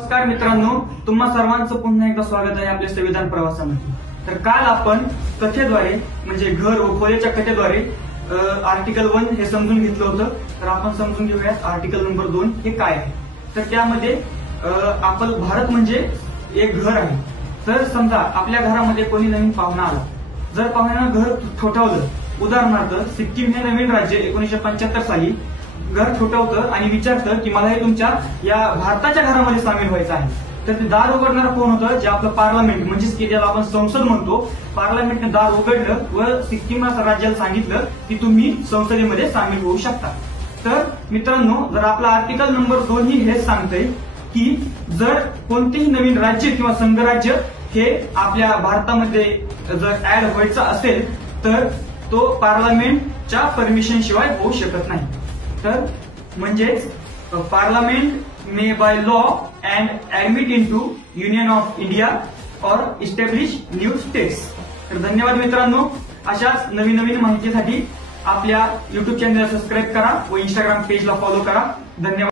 नमस्कार मित्रांनो, तुम्हा सर्वांचं पुन्हा एकदा स्वागत आहे आपल्या संविधान प्रवासामध्ये। तर काल आपण कथेद्वारे म्हणजे घर व खोल्याच्या कथेद्वारे आर्टिकल 1 हे समजून घेतलं होतं। तर आपण समजून घेऊयात आर्टिकल नंबर 2 हे काय आहे। तर त्यामध्ये आपलं भारत म्हणजे एक घर आहे। तर समजा आपल्या घरामध्ये कोणी नवीन पाहुणा आला, जर पाहुण्यानं घर ठोठावलं, उदाहरणार्थ सिक्कीम हे नवीन राज्य 1975 साली घर ठोठावतं आणि विचारतं की मला हे तुमच्या या भारताच्या घरामध्ये सामील व्हायचं आहे। तर ते दार उघडणारं कोण होतं? जे आपलं पार्लमेंट म्हणजेच की ज्याला आपण संसद म्हणतो, पार्लमेंटने दार उघडलं व सिक्कीम राज्याला सांगितलं की तुम्ही संसदेमध्ये सामील होऊ शकता। तर मित्रांनो, जर आपला आर्टिकल नंबर 2 ही हेच सांगतंय की जर कोणतेही नवीन राज्य किंवा संघराज्य हे आपल्या भारतामध्ये जर ऍड व्हायचं असेल तर तो पार्लमेंटच्या परमिशन शिवाय होऊ शकत नाही। तर म्हणजेच parliament may by law and admit into union of India और इस्टॅब्लिश न्यू स्टेट्स। तर धन्यवाद मित्रांनो, अशाच नवीन नवीन माहितीसाठी आपल्या युट्यूब चॅनलला सबस्क्राईब करा व इंस्टाग्राम पेजला फॉलो करा। धन्यवाद।